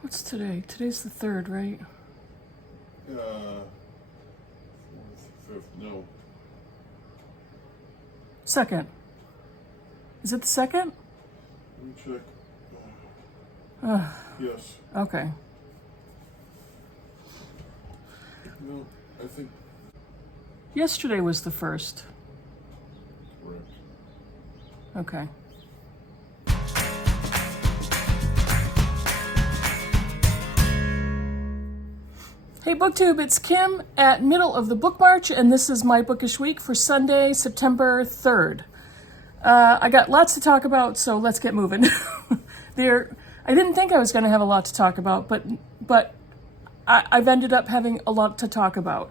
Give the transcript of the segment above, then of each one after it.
What's today? Today's the 3rd, right? 4th, 5th, no. 2nd. Is it the 2nd? Let me check. Yes. Okay. No, I think. Yesterday was the 1st. Correct. Okay. Hey BookTube, it's Kim at Middle of the Bookmarch, and this is my bookish week for Sunday, September 3rd. I got lots to talk about, so let's get moving. I didn't think I was going to have a lot to talk about, but I've ended up having a lot to talk about.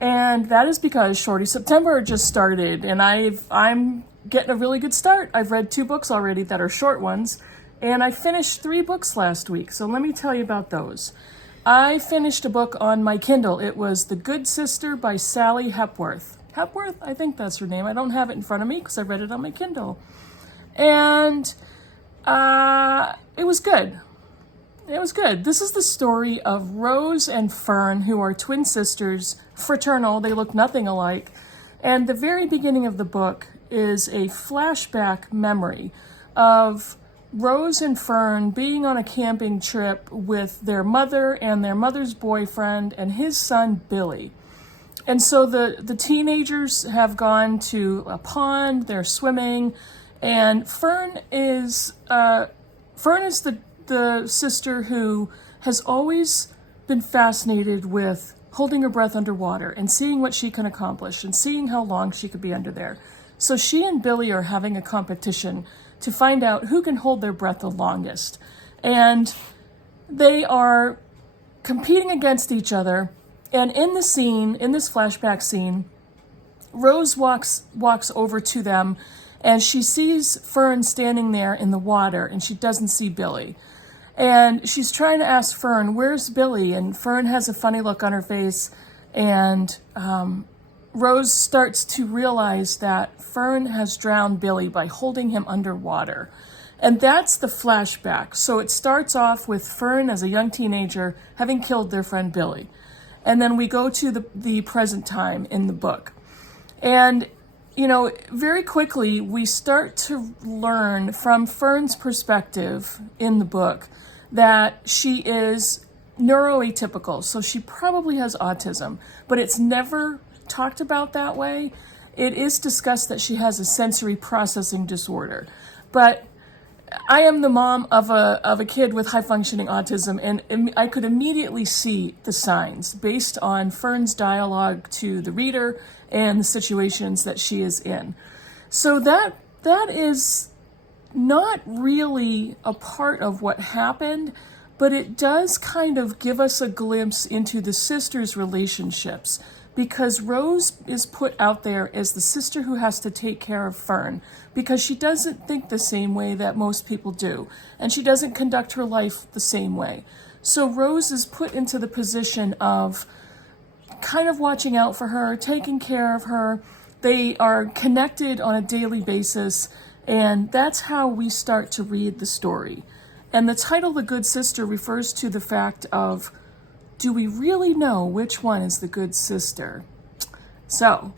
And that is because Shorty September just started, and I'm getting a really good start. I've read 2 books already that are short ones, and I finished 3 books last week, so let me tell you about those. I finished a book on my Kindle. It was The Good Sister by Sally Hepworth. Hepworth? I think that's her name. I don't have it in front of me because I read it on my Kindle. And it was good. It was good. This is the story of Rose and Fern, who are twin sisters, fraternal. They look nothing alike. And the very beginning of the book is a flashback memory of Rose and Fern being on a camping trip with their mother and their mother's boyfriend and his son, Billy. And so the teenagers have gone to a pond, they're swimming, and Fern is the sister who has always been fascinated with holding her breath underwater and seeing what she can accomplish and seeing how long she could be under there. So she and Billy are having a competition to find out who can hold their breath the longest. And they are competing against each other. And in the scene, in this flashback scene, Rose walks over to them and she sees Fern standing there in the water and she doesn't see Billy. And she's trying to ask Fern, where's Billy? And Fern has a funny look on her face, and Rose starts to realize that Fern has drowned Billy by holding him underwater. And that's the flashback. So it starts off with Fern as a young teenager having killed their friend Billy. And then we go to the present time in the book. And, you know, very quickly we start to learn from Fern's perspective in the book that she is neuroatypical. So she probably has autism, but it's never talked about that way. It is discussed that she has a sensory processing disorder, but I am the mom of a kid with high functioning autism, and I could immediately see the signs based on Fern's dialogue to the reader and the situations that she is in. So that is not really a part of what happened, but it does kind of give us a glimpse into the sisters' relationships, because Rose is put out there as the sister who has to take care of Fern because she doesn't think the same way that most people do, and she doesn't conduct her life the same way. So Rose is put into the position of kind of watching out for her, taking care of her. They are connected on a daily basis, and that's how we start to read the story. And the title, The Good Sister, refers to the fact of, do we really know which one is the good sister? So,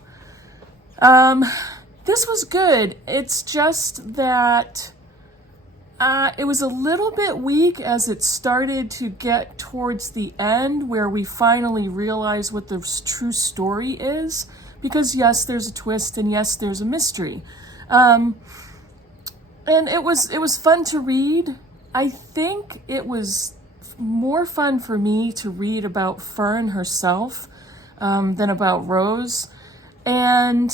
this was good. It's just that it was a little bit weak as it started to get towards the end, where we finally realize what the true story is. Because yes, there's a twist, and yes, there's a mystery. And it was fun to read. I think it was more fun for me to read about Fern herself than about Rose. And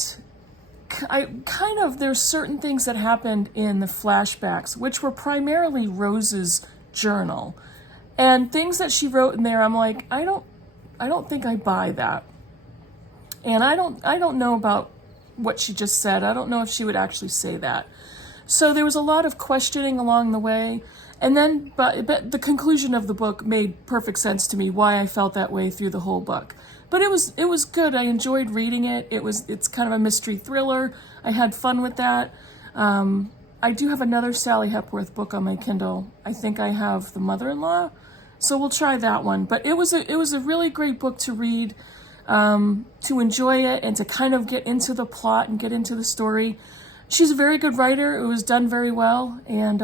there's certain things that happened in the flashbacks, which were primarily Rose's journal. And things that she wrote in there, I'm like, I don't think I buy that. And I don't know about what she just said. I don't know if she would actually say that. So there was a lot of questioning along the way. And then, but the conclusion of the book made perfect sense to me, why I felt that way through the whole book. But it was good. I enjoyed reading it. It's kind of a mystery thriller. I had fun with that. I do have another Sally Hepworth book on my Kindle. I think I have The Mother-in-Law. So we'll try that one. But it was a really great book to read, to enjoy it and to kind of get into the plot and get into the story. She's a very good writer. It was done very well. And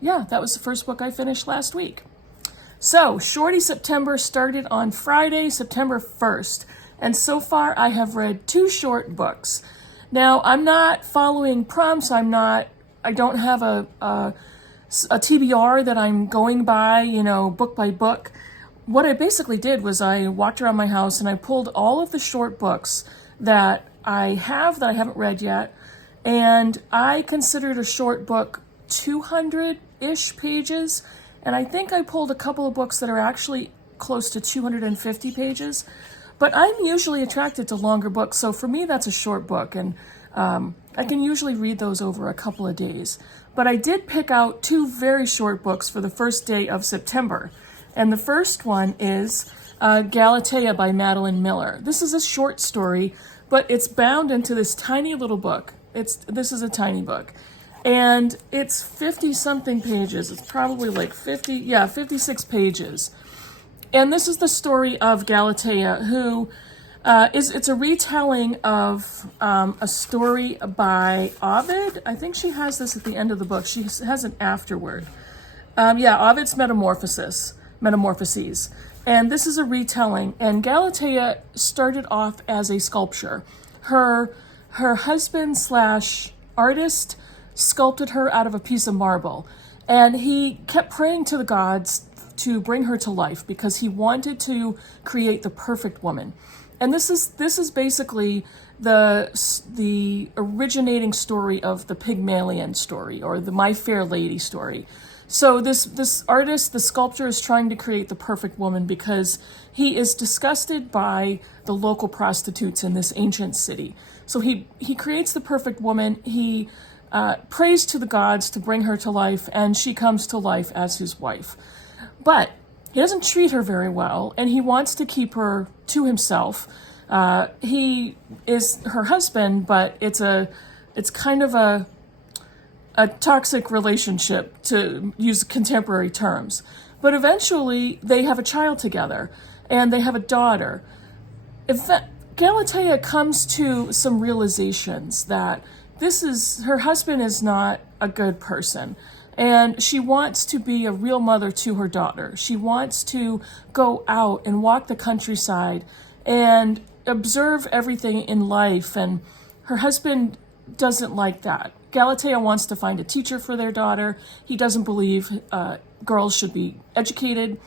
yeah, that was the first book I finished last week. So Shorty September started on Friday, September 1st. And so far I have read 2 short books. Now I'm not following prompts. I don't have a TBR that I'm going by, book by book. What I basically did was I walked around my house and I pulled all of the short books that I haven't read yet. And I considered a short book 200-ish pages. And I think I pulled a couple of books that are actually close to 250 pages. But I'm usually attracted to longer books. So for me, that's a short book. And I can usually read those over a couple of days. But I did pick out 2 very short books for the first day of September. And the first one is Galatea by Madeline Miller. This is a short story, but it's bound into this tiny little book. This is a tiny book. And it's 50-something pages. It's probably like 56 pages. And this is the story of Galatea, who it's a retelling of a story by Ovid. I think she has this at the end of the book. She has an afterword. Ovid's Metamorphoses. And this is a retelling. And Galatea started off as a sculptor. Her husband / artist sculpted her out of a piece of marble. And he kept praying to the gods to bring her to life because he wanted to create the perfect woman. And this is basically the originating story of the Pygmalion story, or the My Fair Lady story. So this artist, the sculptor, is trying to create the perfect woman because he is disgusted by the local prostitutes in this ancient city. So he creates the perfect woman. He prays to the gods to bring her to life, and she comes to life as his wife. But he doesn't treat her very well, and he wants to keep her to himself. He is her husband, but it's kind of a toxic relationship, to use contemporary terms. But eventually they have a child together, and they have a daughter. Galatea comes to some realizations that her husband is not a good person. And she wants to be a real mother to her daughter. She wants to go out and walk the countryside and observe everything in life. And her husband doesn't like that. Galatea wants to find a teacher for their daughter. He doesn't believe girls should be educated.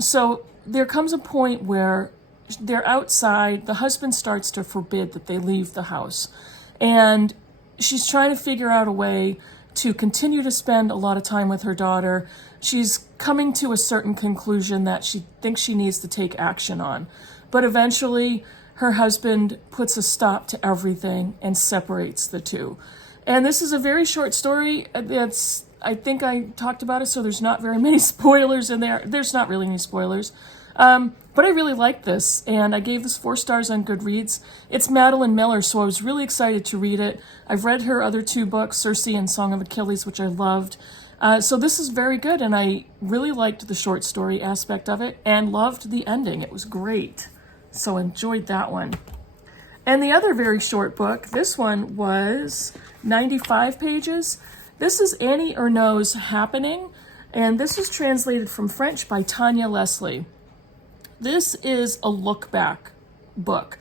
So there comes a point where they're outside. The husband starts to forbid that they leave the house. And she's trying to figure out a way to continue to spend a lot of time with her daughter. She's coming to a certain conclusion that she thinks she needs to take action on. But eventually, her husband puts a stop to everything and separates the two. And this is a very short story. I think I talked about it, so there's not very many spoilers in there. There's not really any spoilers. But I really liked this, and I gave this 4 stars on Goodreads. It's Madeline Miller, so I was really excited to read it. I've read her other 2 books, Circe and Song of Achilles, which I loved. So this is very good, and I really liked the short story aspect of it, and loved the ending. It was great. So enjoyed that one. And the other very short book, this one was 95 pages. This is Annie Ernaux's Happening, and this is translated from French by Tanya Leslie. This is a look-back book,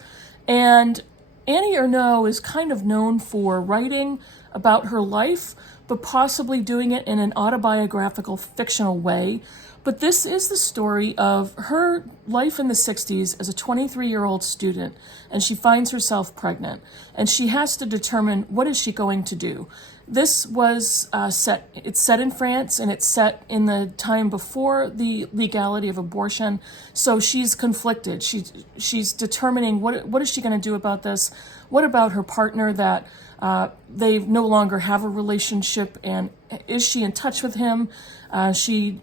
and Annie Ernaux is kind of known for writing about her life, but possibly doing it in an autobiographical, fictional way. But this is the story of her life in the 60s as a 23-year-old student, and she finds herself pregnant, and she has to determine what is she going to do. This was it's set in France, and it's set in the time before the legality of abortion. So she's conflicted. She's determining what is she going to do about this? What about her partner, that they no longer have a relationship, and is she in touch with him? She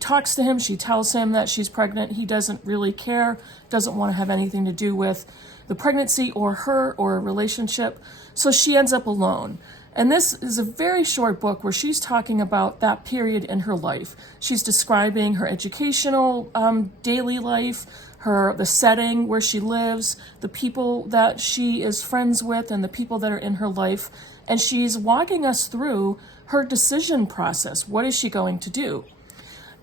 talks to him. She tells him that she's pregnant. He doesn't really care, doesn't want to have anything to do with the pregnancy or her or a relationship. So she ends up alone. And this is a very short book where she's talking about that period in her life. She's describing her educational daily life, the setting where she lives, the people that she is friends with, and the people that are in her life. And she's walking us through her decision process. What is she going to do?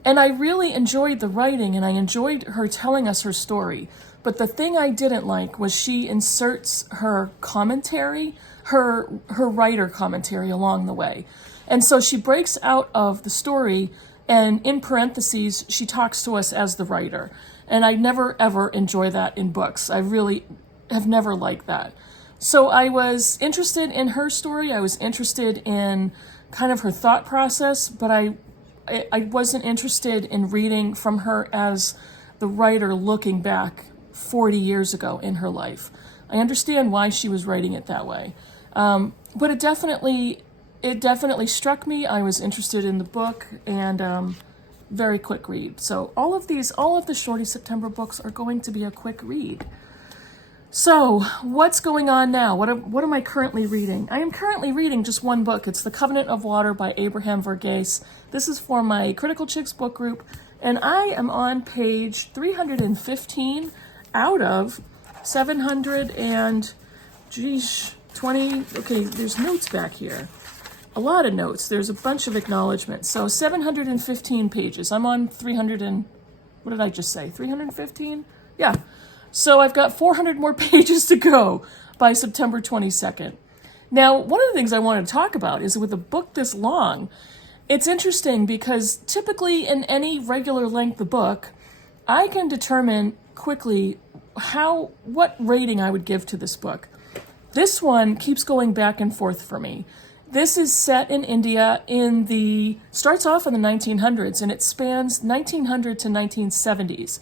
And I really enjoyed the writing, and I enjoyed her telling us her story. But the thing I didn't like was she inserts her commentary, her writer commentary along the way. And so she breaks out of the story, and in parentheses, she talks to us as the writer. And I never, ever enjoy that in books. I really have never liked that. So I was interested in her story. I was interested in kind of her thought process, but I wasn't interested in reading from her as the writer looking back 40 years ago in her life. I understand why she was writing it that way. But it definitely struck me. I was interested in the book, and very quick read. So all of the Shorty September books are going to be a quick read. So what's going on now? What am I currently reading? I am currently reading just one book. It's The Covenant of Water by Abraham Verghese. This is for my Critical Chicks book group, and I am on page 315 out of 700 and, 20, okay, there's notes back here. A lot of notes. There's a bunch of acknowledgments. So 715 pages. I'm on 300 and, what did I just say? 315? Yeah. So I've got 400 more pages to go by September 22nd. Now, one of the things I want to talk about is with a book this long, it's interesting because typically in any regular length of book, I can determine quickly what rating I would give to this book. This one keeps going back and forth for me. This is set in India starts off in the 1900s, and it spans 1900 to 1970s.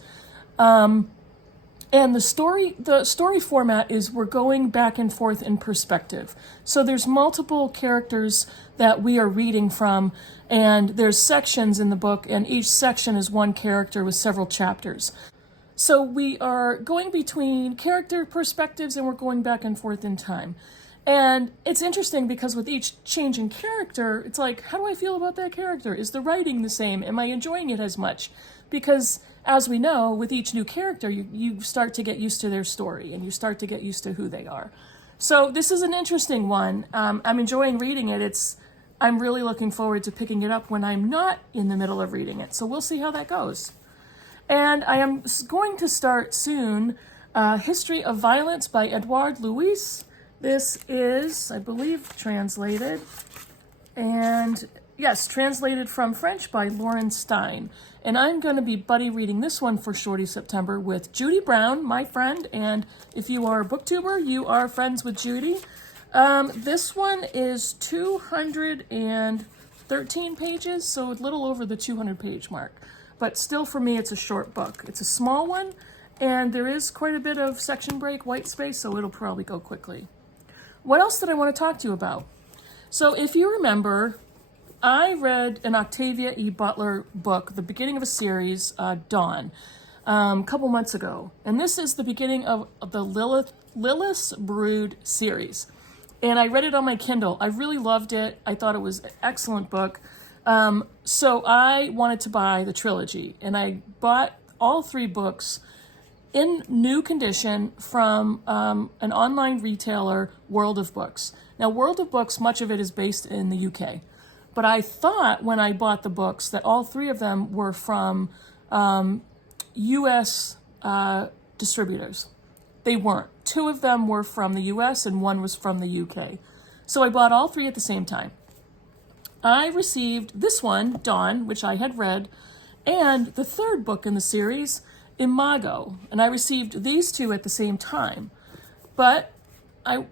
And the story format is we're going back and forth in perspective. So there's multiple characters that we are reading from, and there's sections in the book, and each section is one character with several chapters. So we are going between character perspectives, and we're going back and forth in time. And it's interesting because with each change in character, it's like, how do I feel about that character? Is the writing the same? Am I enjoying it as much? Because as we know, with each new character, you start to get used to their story, and you start to get used to who they are. So this is an interesting one. I'm enjoying reading it. I'm really looking forward to picking it up when I'm not in the middle of reading it. So we'll see how that goes. And I am going to start soon History of Violence by Edouard Louis. This is, I believe, translated. And yes, translated from French by Lauren Stein. And I'm going to be buddy reading this one for Shorty September with Judy Brown, my friend. And if you are a booktuber, you are friends with Judy. This one is 213 pages, so a little over the 200 page mark. But still, for me, it's a short book. It's a small one, and there is quite a bit of section break, white space, so it'll probably go quickly. What else did I want to talk to you about? So if you remember, I read an Octavia E. Butler book, the beginning of a series, Dawn, a couple months ago. And this is the beginning of the Lilith's Brood series. And I read it on my Kindle. I really loved it. I thought it was an excellent book. So I wanted to buy the trilogy, and I bought all three books in new condition from an online retailer, World of Books. Now, World of Books, much of it is based in the UK. But I thought when I bought the books that all three of them were from US distributors. They weren't. Two of them were from the US and one was from the UK. So I bought all three at the same time. I received this one, Dawn, which I had read, and the third book in the series, Imago. And I received these two at the same time. But I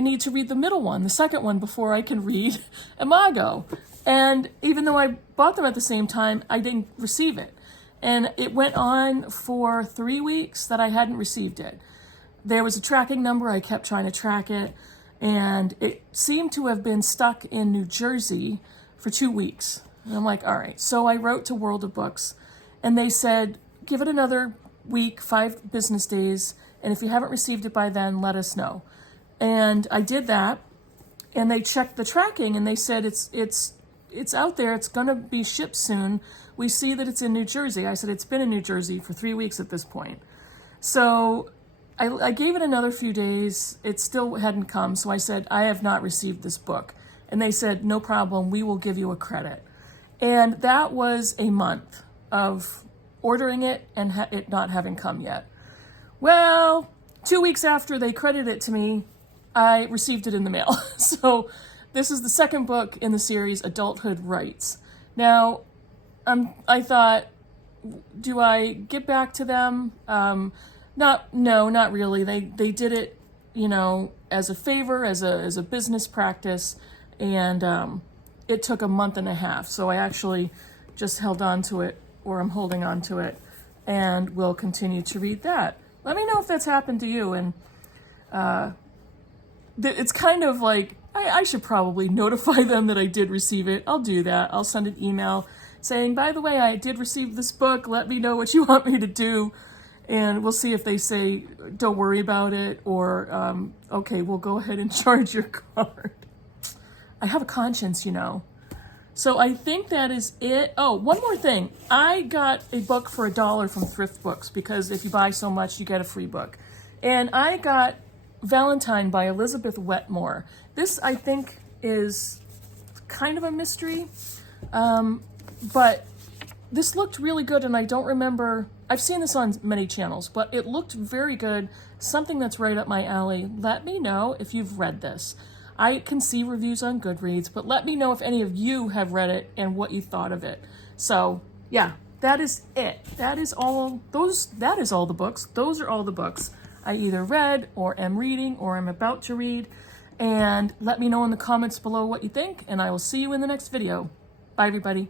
need to read the middle one, the second one, before I can read Imago. And even though I bought them at the same time, I didn't receive it. And it went on for 3 weeks that I hadn't received it. There was a tracking number. I kept trying to track it. And it seemed to have been stuck in New Jersey for 2 weeks. And I'm like, all right. So I wrote to World of Books, and they said, give it another week, 5 business days. And if you haven't received it by then, let us know. And I did that. and they checked the tracking and they said it's out there. It's going to be shipped soon. We see that it's in New Jersey. I said, it's been in New Jersey for 3 weeks at this point. So I gave it another few days. It still hadn't come. So I said, I have not received this book. And they said, no problem. We will give you a credit. And that was a month of ordering it and it not having come yet. Well, 2 weeks after they credited it to me, I received it in the mail. So this is the second book in the series, Adulthood, Rites. Now, I thought, do I get back to them? No, not really. They did it, as a favor, as a business practice, and it took a month and a half. So I actually just held on to it, or I'm holding on to it, and will continue to read that. Let me know if that's happened to you. And it's kind of like, I should probably notify them that I did receive it. I'll do that. I'll send an email saying, by the way, I did receive this book. Let me know what you want me to do. And we'll see if they say, don't worry about it, or, okay, we'll go ahead and charge your card. I have a conscience, So I think that is it. Oh, one more thing. I got a book for $1 from Thrift Books, because if you buy so much, you get a free book. And I got Valentine by Elizabeth Wetmore. This, I think, is kind of a mystery, but this looked really good, and I don't remember. I've seen this on many channels, but it looked very good, something that's right up my alley. Let me know if you've read this. I can see reviews on Goodreads, but let me know if any of you have read it and what you thought of it. So, yeah, that is it. That is all the books. Those are all the books I either read or am reading or am about to read. And let me know in the comments below what you think, and I will see you in the next video. Bye, everybody.